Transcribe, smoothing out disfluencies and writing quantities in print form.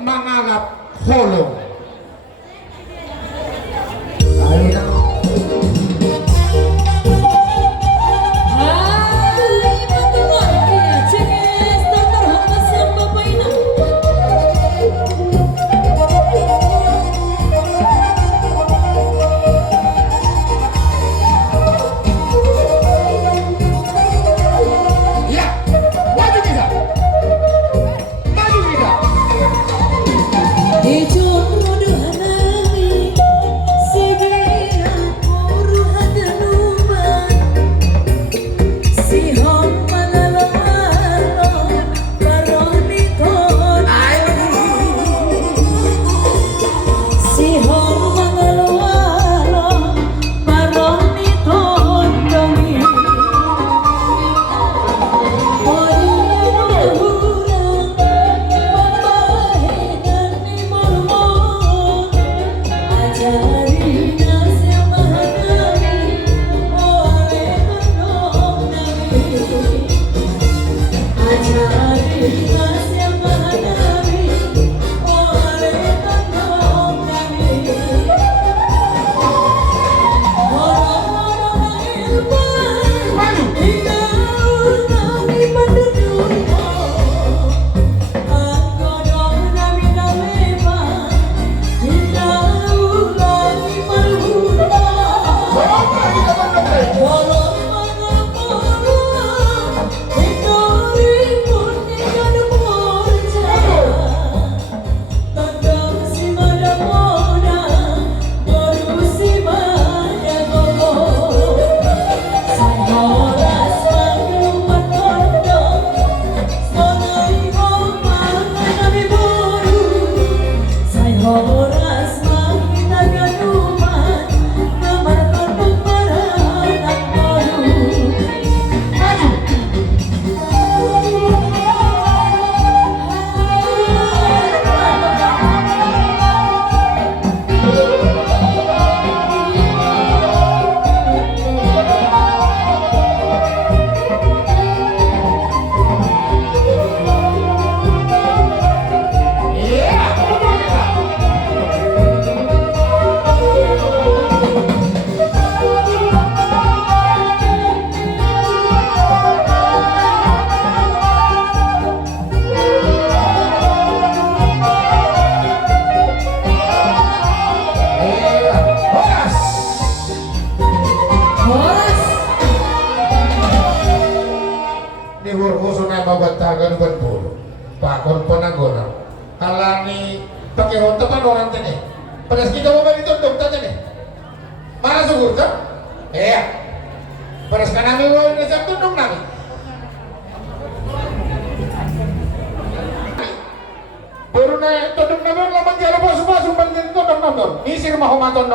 mangalap holong. Ayo na. Mabatagan berburu pakor penagona halani pakai honta kan orang tene pada kita mau bagi tondong tanya nih mana sugur kan pada sekarang kami mau ngasih tondong nami baru naik tondong nami lama jalan pas-pas umpan tondong nisir mahomaton